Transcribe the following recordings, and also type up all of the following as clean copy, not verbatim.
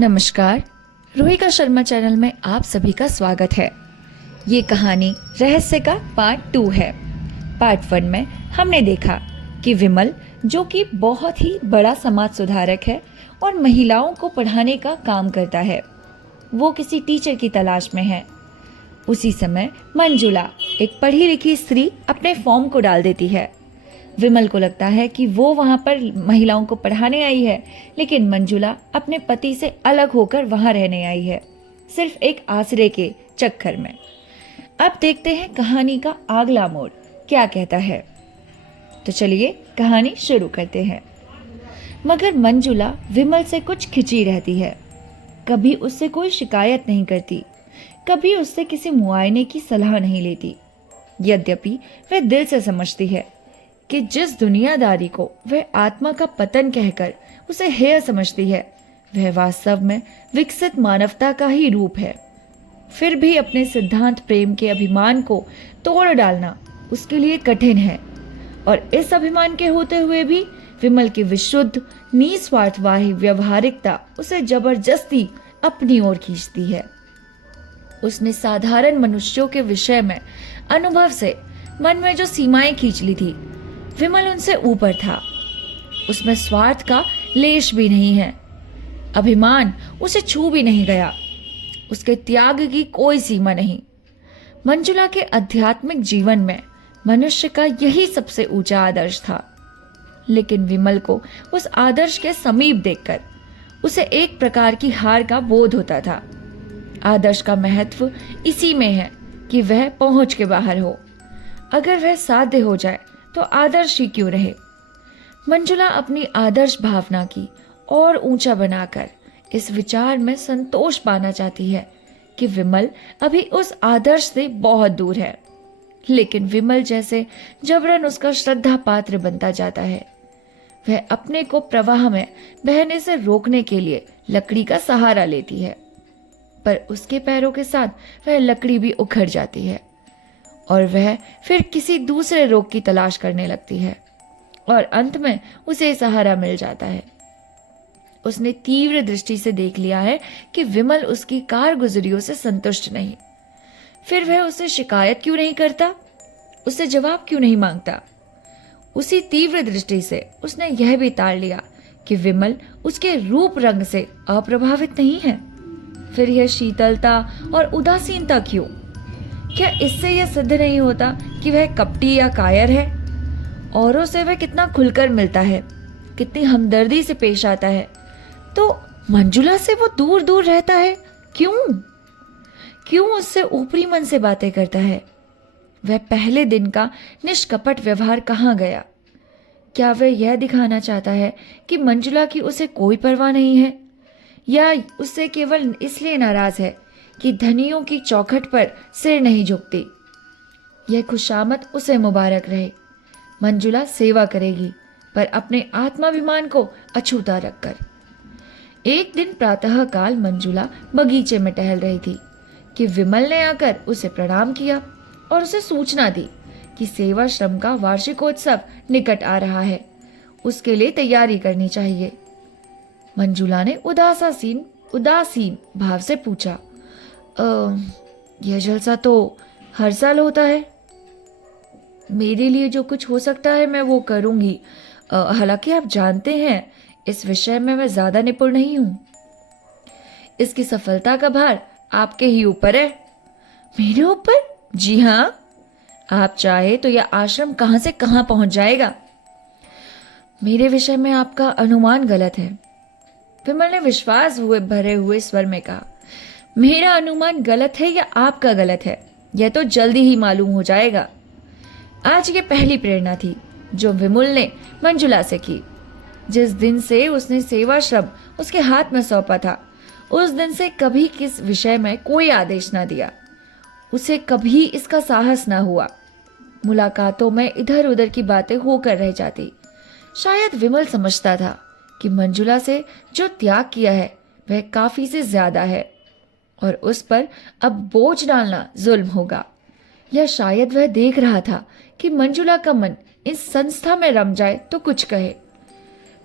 नमस्कार, रोहिका शर्मा चैनल में आप सभी का स्वागत है। ये कहानी रहस्य का पार्ट 2 है। पार्ट 1 में हमने देखा कि विमल, जो कि बहुत ही बड़ा समाज सुधारक है और महिलाओं को पढ़ाने का काम करता है, वो किसी टीचर की तलाश में है। उसी समय मंजुला, एक पढ़ी लिखी स्त्री, अपने फॉर्म को डाल देती है। विमल को लगता है कि वो वहां पर महिलाओं को पढ़ाने आई है, लेकिन मंजुला अपने पति से अलग होकर वहां रहने आई है, सिर्फ एक आसरे के चक्कर में। अब देखते हैं कहानी का अगला मोड़ क्या कहता है। तो चलिए कहानी शुरू करते हैं। मगर मंजुला विमल से कुछ खिंची रहती है। कभी उससे कोई शिकायत नहीं करती, कभी उससे किसी मुआयने की सलाह नहीं लेती। यद्यपि वह दिल से समझती है कि जिस दुनियादारी को वह आत्मा का पतन कहकर उसे हेय समझती है, वह वास्तव में विकसित मानवता का ही रूप है। फिर भी अपने सिद्धांत प्रेम के अभिमान को तोड़ डालना उसके लिए कठिन है, और इस अभिमान के होते हुए भी विमल की विशुद्ध निस्वार्थवाही व्यवहारिकता उसे जबरदस्ती अपनी ओर खींचती है। उसने साधारण मनुष्यों के विषय में अनुभव से मन में जो सीमाएं खींच ली थी, विमल उनसे ऊपर था। उसमें स्वार्थ का लेश भी नहीं है। अभिमान उसे छू भी नहीं गया। उसके त्याग की कोई सीमा नहीं। मंजुला के आध्यात्मिक जीवन में मनुष्य का यही सबसे ऊंचा आदर्श था, लेकिन विमल को उस आदर्श के समीप देखकर उसे एक प्रकार की हार का बोध होता था। आदर्श का महत्व इसी में है कि वह पहुंच के बाहर हो। अगर वह साध्य हो जाए तो आदर्श ही क्यों रहे। मंजुला अपनी आदर्श भावना की और ऊंचा बनाकर इस विचार में संतोष पाना चाहती है कि विमल अभी उस आदर्श से बहुत दूर है। लेकिन विमल जैसे जबरन उसका श्रद्धा पात्र बनता जाता है। वह अपने को प्रवाह में बहने से रोकने के लिए लकड़ी का सहारा लेती है, पर उसके पैरों के साथ वह लकड़ी भी उखड़ जाती है और वह फिर किसी दूसरे रोग की तलाश करने लगती है, और अंत में उसे सहारा मिल जाता है। उसने तीव्र दृष्टि से देख लिया है कि विमल उसकी कारगुजरियों से संतुष्ट नहीं। फिर वह उससे शिकायत क्यों नहीं करता, उससे जवाब क्यों नहीं मांगता। उसी तीव्र दृष्टि से उसने यह भी ताड़ लिया कि विमल उसके रूप रंग से अप्रभावित नहीं है। फिर यह शीतलता और उदासीनता क्यों? क्या इससे यह सिद्ध नहीं होता कि वह कपटी या कायर है? औरों से वह कितना खुलकर मिलता है, कितनी हमदर्दी से पेश आता है, तो मंजुला से वो दूर दूर रहता है क्यों? क्यों उससे ऊपरी मन से बातें करता है? वह पहले दिन का निष्कपट व्यवहार कहाँ गया? क्या वह यह दिखाना चाहता है कि मंजुला की उसे कोई परवाह नहीं है, या उससे केवल इसलिए नाराज है कि धनियों की चौखट पर सिर नहीं झुकती? यह खुशामद उसे मुबारक रहे। मंजुला सेवा करेगी, पर अपने आत्माभिमान को अछूता रखकर। एक दिन प्रातः काल मंजुला बगीचे में टहल रही थी कि विमल ने आकर उसे प्रणाम किया और उसे सूचना दी कि सेवा श्रम का वार्षिकोत्सव निकट आ रहा है, उसके लिए तैयारी करनी चाहिए। मंजुला ने उदासीन भाव से पूछा, यह जलसा तो हर साल होता है। मेरे लिए जो कुछ हो सकता है मैं वो करूंगी। हालांकि आप जानते हैं इस विषय में मैं ज्यादा निपुण नहीं हूं। इसकी सफलता का भार आपके ही ऊपर है। मेरे ऊपर? जी हाँ, आप चाहे तो यह आश्रम कहां से कहां पहुंच जाएगा। मेरे विषय में आपका अनुमान गलत है, विमल ने विश्वास भरे हुए स्वर में कहा। मेरा अनुमान गलत है या आपका गलत है, यह तो जल्दी ही मालूम हो जाएगा। आज ये पहली प्रेरणा थी जो विमल ने मंजुला से की। जिस दिन से उसने सेवाश्रम उसके हाथ में सौंपा था, उस दिन से कभी किस विषय में कोई आदेश ना दिया। उसे कभी इसका साहस ना हुआ। मुलाकातों में इधर उधर की बातें होकर रह जाती। शायद विमल समझता था कि मंजुला से जो त्याग किया है वह काफी से ज्यादा है, और उस पर अब बोझ डालना जुल्म होगा। या शायद वह देख रहा था कि मंजुला का मन इस संस्था में रम जाए तो कुछ कहे।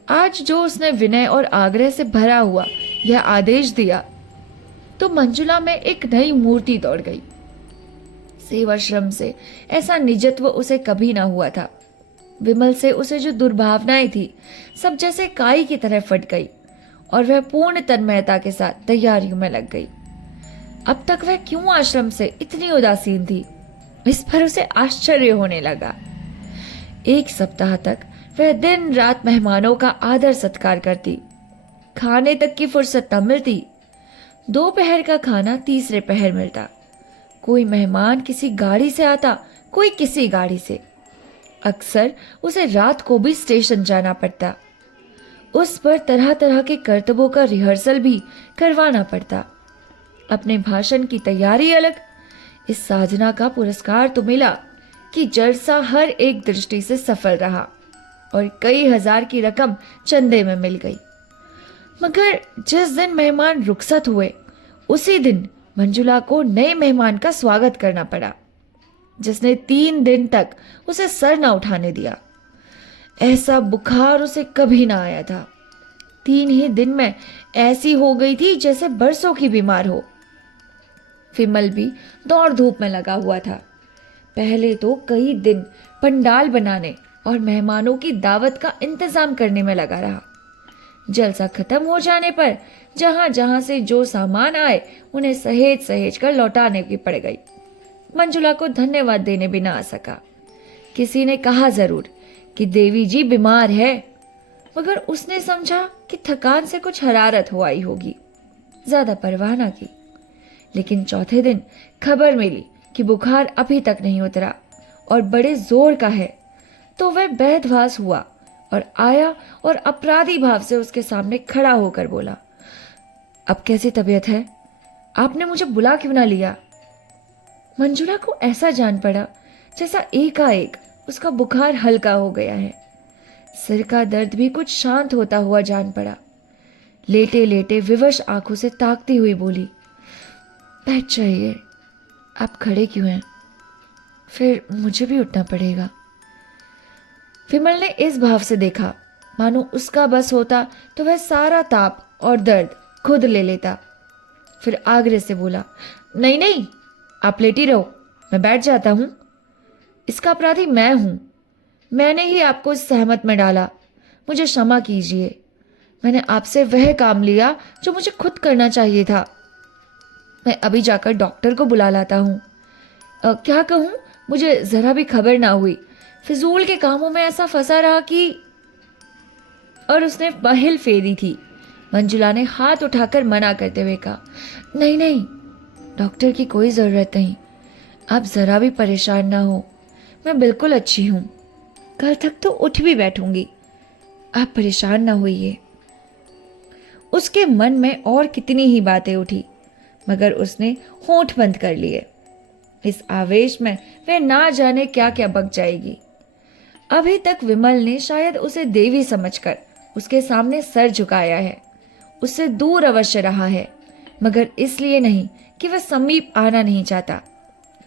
आज जो उसने विनय और आग्रह से भरा हुआ यह आदेश दिया तो मंजुला में एक नई मूर्ति दौड़ गई। सेवाश्रम से ऐसा निजत्व उसे कभी ना हुआ था। विमल से उसे जो दुर्भावनाएं थी सब जैसे काई की तरह फट गई और वह पूर्ण तन्मयता के साथ तैयारियों में लग गई। अब तक वह क्यों आश्रम से इतनी उदासीन थी, इस पर उसे आश्चर्य होने लगा। एक सप्ताह तक वह दिन रात मेहमानों का आदर सत्कार करती, खाने तक की फुर्सत न मिलती। दोपहर का खाना तीसरे पहर मिलता। कोई मेहमान किसी गाड़ी से आता, कोई किसी गाड़ी से। अक्सर उसे रात को भी स्टेशन जाना पड़ता। उस पर तरह तरह के करतबों का रिहर्सल भी करवाना पड़ता। अपने भाषण की तैयारी अलग। इस साधना का पुरस्कार तो मिला कि जलसा हर एक दृष्टि से सफल रहा और कई हजार की रकम चंदे में मिल गई। मगर जिस दिन मेहमान रुखसत हुए उसी दिन मंजुला को नए मेहमान का स्वागत करना पड़ा, जिसने 3 दिन तक उसे सर न उठाने दिया। ऐसा बुखार उसे कभी ना आया था। 3 ही दिन में ऐसी हो गई थी जैसे बरसों की बीमार हो। विमल भी दौड़ धूप में लगा हुआ था। पहले तो कई दिन पंडाल बनाने और मेहमानों की दावत का इंतजाम करने में लगा रहा। जलसा खत्म हो जाने पर जहां जहां से जो सामान आए उन्हें सहेज सहेज कर लौटाने की पड़ गई। मंजुला को धन्यवाद देने भी ना आ सका। किसी ने कहा जरूर कि देवी जी बीमार है, मगर उसने समझा कि थकान से कुछ हरारत हो आई होगी, ज्यादा परवाह ना की। लेकिन चौथे दिन खबर मिली कि बुखार अभी तक नहीं उतरा और बड़े जोर का है, तो वह बेहदवास हुआ और आया और अपराधी भाव से उसके सामने खड़ा होकर बोला, अब कैसी तबीयत है? आपने मुझे बुला क्यों ना लिया? मंजुला को ऐसा जान पड़ा जैसा एकाएक उसका बुखार हल्का हो गया है। सिर का दर्द भी कुछ शांत होता हुआ जान पड़ा। लेटे लेटे विवश आंखों से ताकती हुई बोली, बैठ जाइए, आप खड़े क्यों हैं? फिर मुझे भी उठना पड़ेगा। विमल ने इस भाव से देखा मानो उसका बस होता तो वह सारा ताप और दर्द खुद ले लेता। फिर आग्रह से बोला, नहीं नहीं, आप लेटी रहो, मैं बैठ जाता हूं। इसका अपराधी मैं हूं। मैंने ही आपको इस सहमत में डाला, मुझे क्षमा कीजिए। मैंने आपसे वह काम लिया जो मुझे खुद करना चाहिए था। मैं अभी जाकर डॉक्टर को बुला लाता हूँ। क्या कहूँ, मुझे जरा भी खबर ना हुई। फिजूल के कामों में ऐसा फंसा रहा कि। और उसने पहल फेरी थी। मंजुला ने हाथ उठाकर मना करते हुए कहा, नहीं नहीं, डॉक्टर की कोई जरूरत नहीं। आप जरा भी परेशान ना हो, मैं बिल्कुल अच्छी हूँ। कल तक तो उठ भी बैठूंगी, आप परेशान ना होइए। उसके मन में और कितनी ही बातें उठी, मगर उसने होंठ बंद कर लिए। इस आवेश में वह ना जाने क्या क्या बक जाएगी। अभी तक विमल ने शायद उसे देवी समझकर उसके सामने सर झुकाया है, उससे दूर अवश्य रहा है, मगर इसलिए नहीं कि वह समीप आना नहीं चाहता,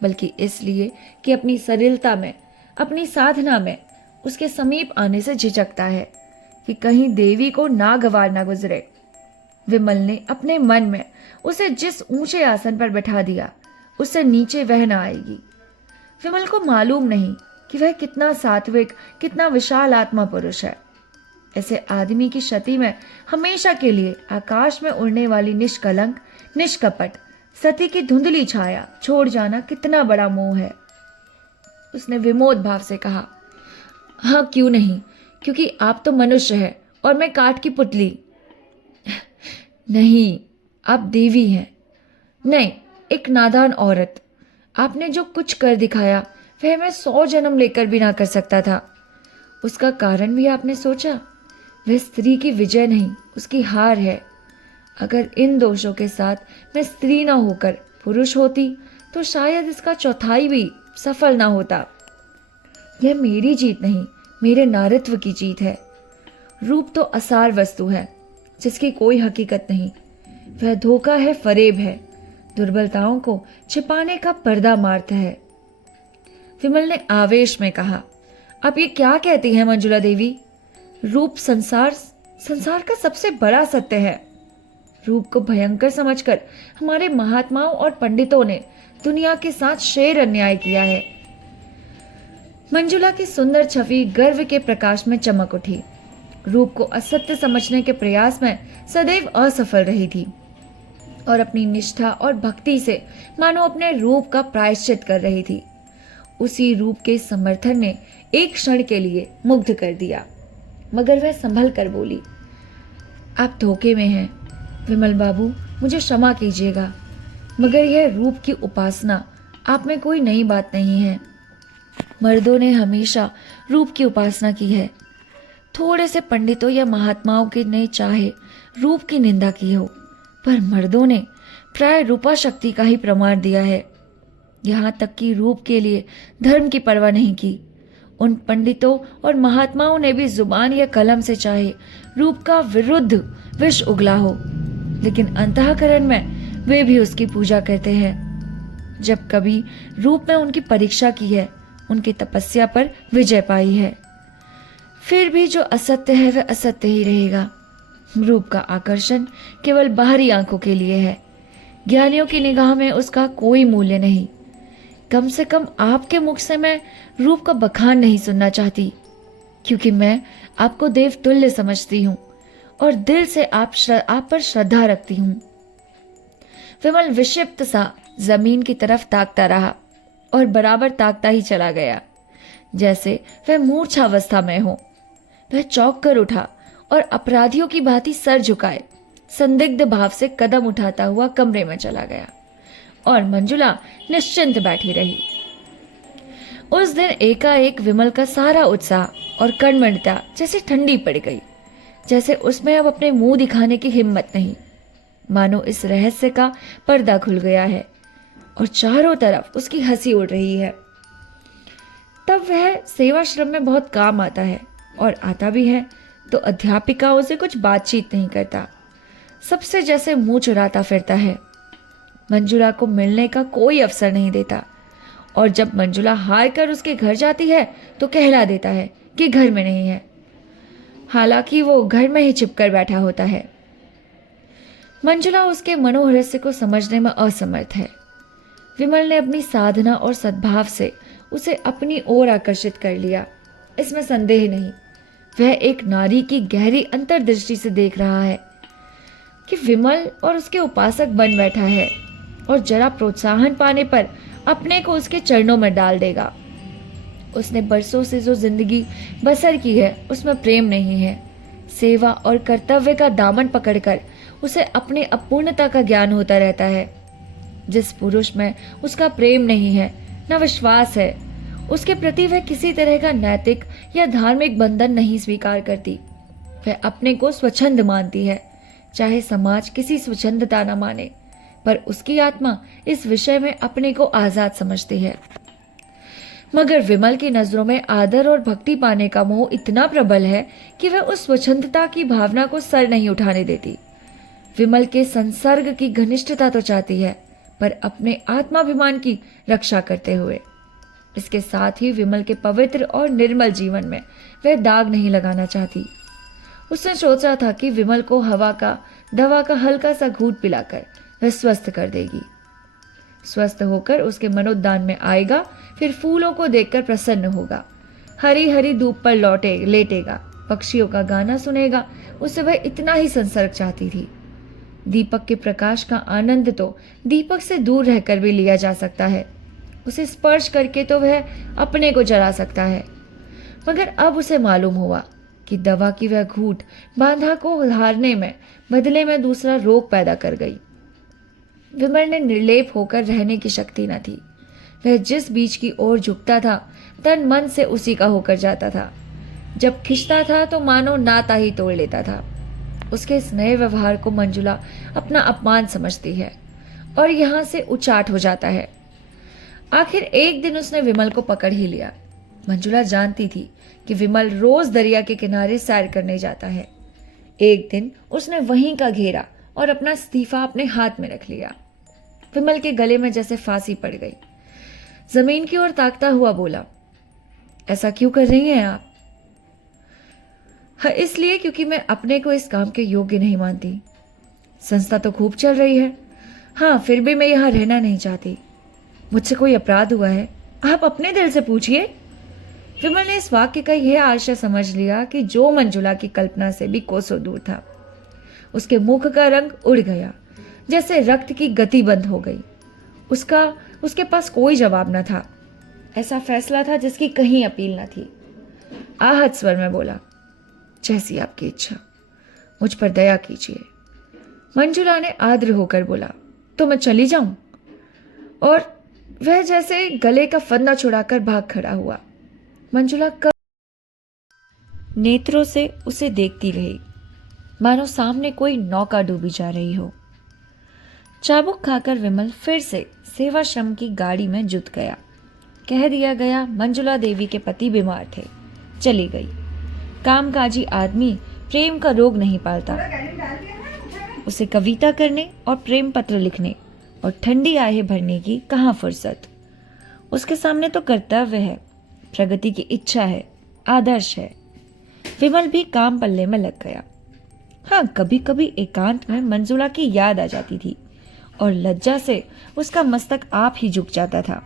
बल्कि इसलिए कि अपनी सरिलता में, अपनी साधना में उसके समीप आने से झिझकता है कि कहीं देवी को नागवार ना गुजरे। विमल ने अपने मन में उसे जिस ऊंचे आसन पर बैठा दिया, उससे नीचे वह न आएगी। विमल को मालूम नहीं कि वह कितना सात्विक, कितना विशाल आत्मा पुरुष है। ऐसे आदमी की क्षति में हमेशा के लिए आकाश में उड़ने वाली निष्कलंक, निष्कपट सती की धुंधली छाया छोड़ जाना कितना बड़ा मोह है। उसने विमोद भाव से कहा, हाँ क्यों नहीं, क्योंकि आप तो मनुष्य है और मैं काठ की पुतली। नहीं, आप देवी हैं। नहीं, एक नादान औरत। आपने जो कुछ कर दिखाया वह मैं 100 जन्म लेकर भी ना कर सकता था। उसका कारण भी आपने सोचा? वह स्त्री की विजय नहीं, उसकी हार है। अगर इन दोषों के साथ मैं स्त्री ना होकर पुरुष होती तो शायद इसका चौथाई भी सफल ना होता। यह मेरी जीत नहीं, मेरे नारित्व की जीत है। रूप तो असार वस्तु है जिसकी कोई हकीकत नहीं। वह धोखा है, फरेब है, दुर्बलताओं को छिपाने का पर्दा मारता है। विमल ने आवेश में कहा, आप ये क्या कहती हैं मंजुला देवी? रूप संसार का सबसे बड़ा सत्य है। रूप को भयंकर समझकर हमारे महात्माओं और पंडितों ने दुनिया के साथ शेर अन्याय किया है। मंजुला की सुंदर छवि गर्व के प्रकाश में चमक उठी। रूप को असत्य समझने के प्रयास में सदैव असफल रही थी और अपनी निष्ठा और भक्ति से मानो अपने रूप का प्रायश्चित कर रही थी। उसी रूप के समर्थन ने एक क्षण के लिए मुग्ध कर दिया, मगर वह संभल कर बोली, आप धोखे में हैं विमल बाबू, मुझे क्षमा कीजिएगा, मगर यह रूप की उपासना आप में कोई नई बात नहीं है। मर्दों ने हमेशा रूप की उपासना की है। थोड़े से पंडितों या महात्माओं के ने चाहे रूप की निंदा की हो, पर मर्दों ने प्राय रूपा शक्ति का ही प्रमाण दिया है। यहाँ तक कि रूप के लिए धर्म की परवाह नहीं की। उन पंडितों और महात्माओं ने भी जुबान या कलम से चाहे रूप का विरुद्ध विष उगला हो, लेकिन अंतःकरण में वे भी उसकी पूजा करते हैं। जब कभी रूप में उनकी परीक्षा की है, उनकी तपस्या पर विजय पाई है। फिर भी जो असत्य है वह असत्य ही रहेगा। रूप का आकर्षण केवल बाहरी आंखों के लिए है। ज्ञानियों की निगाह में उसका कोई मूल्य नहीं। कम से कम आपके मुख से मैं रूप का बखान नहीं सुनना चाहती, क्योंकि मैं आपको देवतुल्य समझती हूँ और दिल से आप पर श्रद्धा रखती हूँ। विमल विक्षिप्त सा जमीन की तरफ ताकता रहा और बराबर ताकता ही चला गया, जैसे वह मूर्छावस्था में हो। वह चौंक कर उठा और अपराधियों की भांति सर झुकाए संदिग्ध भाव से कदम उठाता हुआ कमरे में चला गया और मंजुला निश्चिंत बैठी रही। उस दिन एकाएक विमल का सारा उत्साह और कर्मण्यता जैसे ठंडी पड़ गई, जैसे उसमें अब अपने मुंह दिखाने की हिम्मत नहीं। मानो इस रहस्य का पर्दा खुल गया है और चारों तरफ उसकी हंसी उड़ रही है। तब वह सेवाश्रम में बहुत काम आता है, और आता भी है तो अध्यापिकाओं से कुछ बातचीत नहीं करता, सबसे जैसे मुंह चुराता फिरता है। मंजुला को मिलने का कोई अवसर नहीं देता, और जब मंजुला हार कर उसके घर जाती है तो कहला देता है कि घर में नहीं है, हालांकि वो घर में ही छिपकर बैठा होता है। मंजुला उसके मनोहरस्य को समझने में असमर्थ है। विमल ने अपनी साधना और सद्भाव से उसे अपनी ओर आकर्षित कर लिया, इसमें संदेह नहीं। वह एक नारी की गहरी अंतर्दृष्टि से देख रहा है कि विमल और उसके उपासक बन बैठा है और जरा प्रोत्साहन पाने पर अपने को उसके चरणों में डाल देगा। उसने बरसों से जो जिंदगी बसर की है उसमें प्रेम नहीं है। सेवा और कर्तव्य का दामन पकड़कर उसे अपनी अपूर्णता का ज्ञान होता रहता है। जिस पुरुष में उसका प्रेम नहीं है, न विश्वास है, उसके प्रति वह किसी तरह का नैतिक या धार्मिक बंधन नहीं स्वीकार करती। वह अपने को स्वच्छंद मानती है, चाहे समाज किसी स्वच्छंदता न माने, पर उसकी आत्मा इस विषय में अपने को आजाद समझती है। मगर विमल की नजरों में आदर और भक्ति पाने का मोह इतना प्रबल है कि वह उस स्वच्छंदता की भावना को सर नहीं उठाने देती। विमल के संसर्ग की घनिष्ठता तो चाहती है, पर अपने आत्माभिमान की रक्षा करते हुए। इसके साथ ही विमल के पवित्र और निर्मल जीवन में वह दाग नहीं लगाना चाहती। उसने सोचा था कि विमल को दवा का हल्का सा घूंट पिलाकर वह स्वस्थ कर देगी। स्वस्थ होकर उसके मनोद्यान में आएगा, फिर फूलों को देखकर प्रसन्न होगा, हरी हरी धूप पर लेटेगा, पक्षियों का गाना सुनेगा। उसे वह इतना ही संसर्ग चाहती थी। दीपक के प्रकाश का आनंद तो दीपक से दूर रहकर भी लिया जा सकता है। उसे स्पर्श करके तो वह अपने को जला सकता है। मगर अब उसे मालूम हुआ कि दवा की वह घूंट बांधा को हारने में बदले में दूसरा रोग पैदा कर गई। विमल ने निर्लेप होकर रहने की शक्ति न थी। वह जिस बीज की ओर झुकता था, तन मन से उसी का होकर जाता था। जब खिंचता था तो मानो नाता ही तोड़ लेता था। उसके इस नए व्यवहार को मंजुला अपना अपमान समझती है और यहाँ से उचाट हो जाता है। आखिर एक दिन उसने विमल को पकड़ ही लिया। मंजुला जानती थी कि विमल रोज दरिया के किनारे सैर करने जाता है। एक दिन उसने वहीं का घेरा और अपना इस्तीफा अपने हाथ में रख लिया। विमल के गले में जैसे फांसी पड़ गई। जमीन की ओर ताकता हुआ बोला, ऐसा क्यों कर रही हैं आप? हाँ, इसलिए क्योंकि मैं अपने को इस काम के योग्य नहीं मानती। संस्था तो खूब चल रही है। हाँ, फिर भी मैं यहाँ रहना नहीं चाहती। मुझसे कोई अपराध हुआ है? आप अपने दिल से पूछिए। विमल ने इस वाक्य का यह आशय समझ लिया कि जो मंजुला की कल्पना से भी कोसों दूर था। उसके मुख का रंग उड़ गया, जैसे रक्त की गति बंद हो गई। उसके पास कोई जवाब न था। ऐसा फैसला था जिसकी कहीं अपील न थी। आहत स्वर में बोला, जैसी आपकी इच्छा, मुझ पर दया कीजिए। मंजुला ने आर्द्र होकर बोला, तो मैं चली जाऊं? और वह जैसे गले का फंदा छुड़ाकर भाग खड़ा हुआ। मंजुला नेत्रों से उसे देखती रही, मानो सामने कोई नौका डूबी जा रही हो। चाबुक खाकर विमल फिर से सेवाश्रम की गाड़ी में जुट गया। कह दिया गया मंजुला देवी के पति बीमार थे, चली गई। कामकाजी आदमी प्रेम का रोग नहीं पालता। उसे कविता करने और प्रेम पत्र लिखने और ठंडी आहें भरने की कहाँ फुर्सत। उसके सामने तो कर्तव्य है, प्रगति की इच्छा है, आदर्श है। विमल भी काम पल्ले में लग गया। हाँ, कभी कभी एकांत में मंजुला की याद आ जाती थी और लज्जा से उसका मस्तक आप ही झुक जाता था।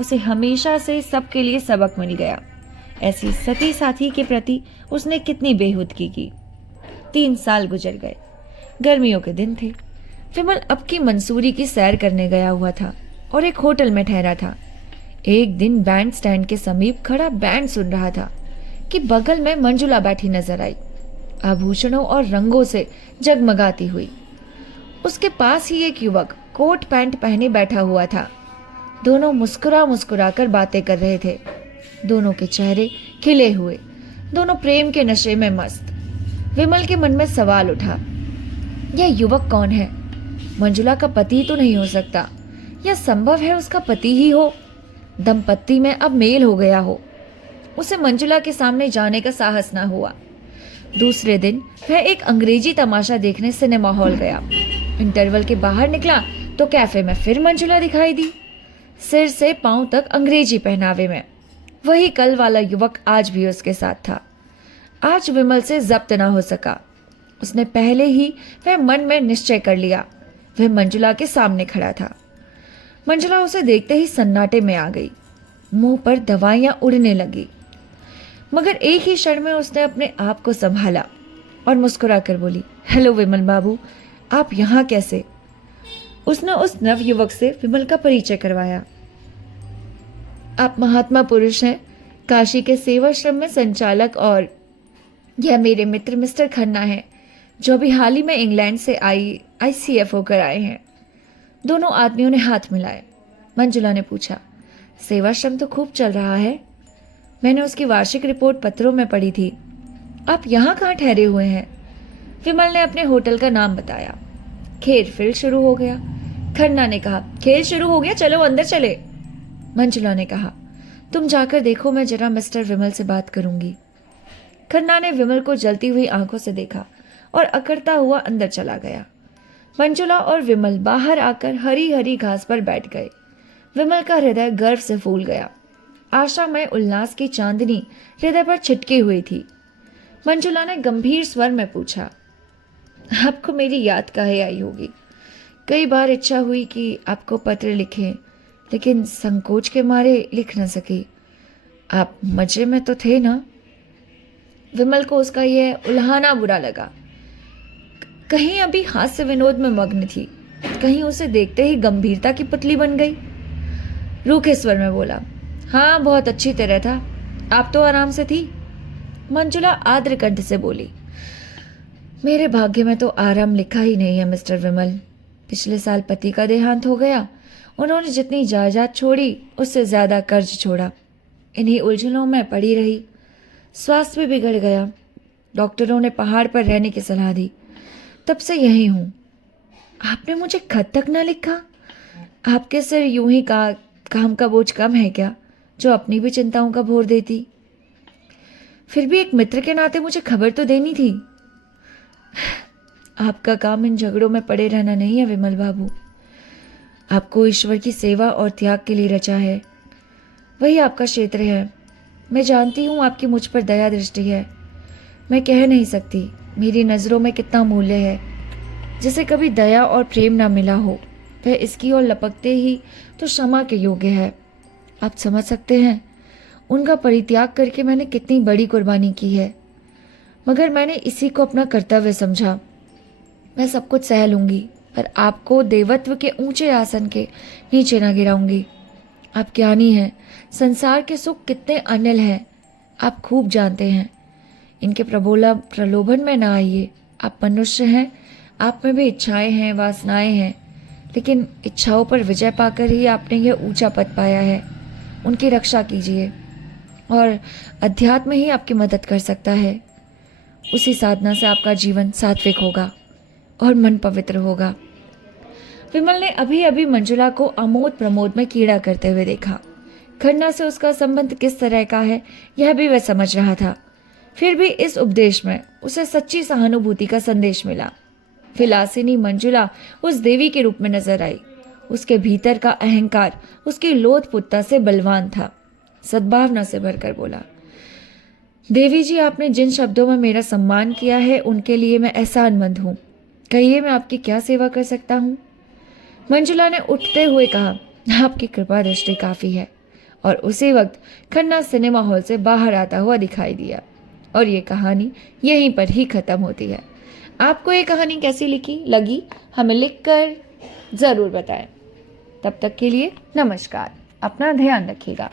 उसे हमेशा से सबके लिए सबक मिल गया। ऐसी सती साथी के प्रति उसने कितनी बेहुदगी की। 3 साल गुजर गए। गर्मियों के दिन थे। विमल अब की मंसूरी की सैर करने गया हुआ था और एक होटल में ठहरा था। एक दिन बैंड स्टैंड के समीप खड़ा बैंड सुन रहा था कि बगल में मंजुला बैठी नजर आई, आभूषणों और रंगों से जगमगाती हुई। उसके पास ही एक युवक कोट पैंट पहने बैठा हुआ था। दोनों मुस्कुरा मुस्कुरा कर बातें कर रहे थे। दोनों के चेहरे खिले हुए, दोनों प्रेम के नशे में मस्त। विमल के मन में सवाल उठा, यह युवक कौन है? मंजुला का पति तो नहीं हो सकता, या संभव है उसका पति ही हो। दंपत्ति में अब मेल हो गया हो। उसे मंजुला के सामने जाने का साहस न हुआ। दूसरे दिन वह एक अंग्रेजी तमाशा देखने सिनेमा हॉल गया। इंटरवल के बाहर निकला तो कैफे में फिर मंजुला दिखाई दी, सिर से पांव तक अंग्रेजी पहनावे में। वही कल वाला युवक आज भी उसके साथ था। आज विमल से जब्त ना हो सका। उसने पहले ही वह मन में निश्चय कर लिया। वह मंजुला के सामने खड़ा था। मंजुला उसे देखते ही सन्नाटे में आ गई। मुंह पर दवाइयां उड़ने लगी, मगर एक ही क्षण में उसने अपने आप को संभाला और मुस्कुरा कर बोली, हेलो विमल बाबू, आप यहाँ कैसे? उसने उस नव युवक से विमल का परिचय करवाया। आप महात्मा पुरुष हैं, काशी के सेवाश्रम में संचालक, और यह मेरे मित्र मिस्टर खन्ना है, जो अभी हाल ही में इंग्लैंड से ICF होकर आए हैं। दोनों आदमियों ने हाथ मिलाए। मंजुला ने पूछा, सेवाश्रम तो खूब चल रहा है। मैंने उसकी वार्षिक रिपोर्ट पत्रों में पढ़ी थी। आप यहाँ कहाँ ठहरे हुए हैं? विमल ने अपने होटल का नाम बताया। खेल फिर शुरू हो गया। खन्ना ने कहा, खेल शुरू हो गया, चलो अंदर चले। मंजुला ने कहा, तुम जाकर देखो, मैं जरा मिस्टर विमल से बात करूंगी। खन्ना ने विमल को जलती हुई आंखों से देखा और अकड़ता हुआ अंदर चला गया। मंजुला और विमल बाहर आकर हरी हरी घास पर बैठ गए। विमल का हृदय गर्व से फूल गया। आशामय उल्लास की चांदनी हृदय पर छिटकी हुई थी। मंजुला ने गंभीर स्वर में पूछा, आपको मेरी याद काहे आई होगी? कई बार इच्छा हुई कि आपको पत्र लिखें, लेकिन संकोच के मारे लिख न सकी। आप मजे में तो थे ना? विमल को उसका यह उल्हाना बुरा लगा। कहीं अभी हास्य विनोद में मग्न थी, कहीं उसे देखते ही गंभीरता की पुतली बन गई। रूखे स्वर में बोला, हाँ, बहुत अच्छी तरह था। आप तो आराम से थी। मंजुला आर्द्र कंठ से बोली, मेरे भाग्य में तो आराम लिखा ही नहीं है मिस्टर विमल। पिछले साल पति का देहांत हो गया। उन्होंने जितनी जायदाद छोड़ी उससे ज्यादा कर्ज छोड़ा। इन्हीं उलझनों में पड़ी रही। स्वास्थ्य भी बिगड़ गया। डॉक्टरों ने पहाड़ पर रहने की सलाह दी। तब से यही हूं। आपने मुझे खत तक न लिखा। आपके सिर यूं ही काम का बोझ कम है क्या, जो अपनी भी चिंताओं का भोर देती? फिर भी एक मित्र के नाते मुझे खबर तो देनी थी। आपका काम इन झगड़ों में पड़े रहना नहीं है विमल बाबू। आपको ईश्वर की सेवा और त्याग के लिए रचा है, वही आपका क्षेत्र है। मैं जानती हूँ आपकी मुझ पर दया दृष्टि है। मैं कह नहीं सकती मेरी नज़रों में कितना मूल्य है। जिसे कभी दया और प्रेम ना मिला हो, वह इसकी ओर लपकते ही तो क्षमा के योग्य है। आप समझ सकते हैं उनका परित्याग करके मैंने कितनी बड़ी कुर्बानी की है, मगर मैंने इसी को अपना कर्तव्य समझा। मैं सब कुछ सह लूंगी, पर आपको देवत्व के ऊंचे आसन के नीचे ना गिराऊंगी। आप ज्ञानी हैं, संसार के सुख कितने अनिल हैं आप खूब जानते हैं। इनके प्रलोभन में ना आइए। आप मनुष्य हैं, आप में भी इच्छाएं हैं, वासनाएं हैं, लेकिन इच्छाओं पर विजय पाकर ही आपने यह ऊंचा पद पाया है। उनकी रक्षा कीजिए और अध्यात्म ही आपकी मदद कर सकता है। उसी साधना से आपका जीवन सात्विक होगा और मन पवित्र होगा। विमल ने अभी अभी मंजुला को आमोद प्रमोद में कीड़ा करते हुए देखा। खन्ना से उसका संबंध किस तरह का है यह भी वह समझ रहा था। फिर भी इस उपदेश में उसे सच्ची सहानुभूति का संदेश मिला। विलासिनी मंजुला उस देवी के रूप में नजर आई। उसके भीतर का अहंकार उसकी लोथपुत्ता से बलवान था। सद्भावना से भरकर बोला, देवी जी, आपने जिन शब्दों में मेरा सम्मान किया है उनके लिए मैं एहसानमंद हूँ। कहिए मैं आपकी क्या सेवा कर सकता हूँ। मंजुला ने उठते हुए कहा, आपकी कृपा दृष्टि काफी है। और उसी वक्त खन्ना सिनेमा हॉल से बाहर आता हुआ दिखाई दिया और ये कहानी यहीं पर ही खत्म होती है। आपको ये कहानी कैसी लगी हमें लिखकर ज़रूर बताएं। तब तक के लिए नमस्कार। अपना ध्यान रखिएगा।